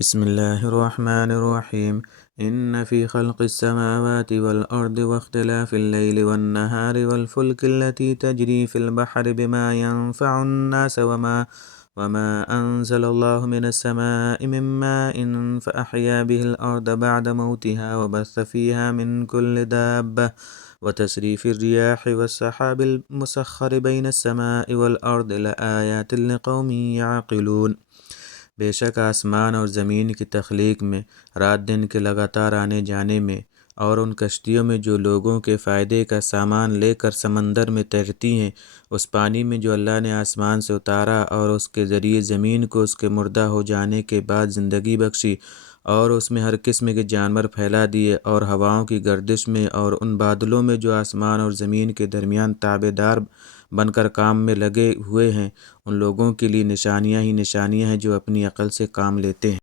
بسم الله الرحمن الرحيم إن في خلق السماوات والأرض واختلاف الليل والنهار والفلك التي تجري في البحر بما ينفع الناس وما أنزل الله من السماء من ماء فأحيا به الأرض بعد موتها وبث فيها من كل دابة وتصريف الرياح والسحاب المسخر بين السماء والأرض لآيات لقوم يعقلون۔ بے شک آسمان اور زمین کی تخلیق میں، رات دن کے لگاتار آنے جانے میں، اور ان کشتیوں میں جو لوگوں کے فائدے کا سامان لے کر سمندر میں تیرتی ہیں، اس پانی میں جو اللہ نے آسمان سے اتارا اور اس کے ذریعے زمین کو اس کے مردہ ہو جانے کے بعد زندگی بخشی، اور اس میں ہر قسم کے جانور پھیلا دیے، اور ہواؤں کی گردش میں اور ان بادلوں میں جو آسمان اور زمین کے درمیان تابع دار بن کر کام میں لگے ہوئے ہیں، ان لوگوں کے لیے نشانیاں ہی نشانیاں ہیں جو اپنی عقل سے کام لیتے ہیں۔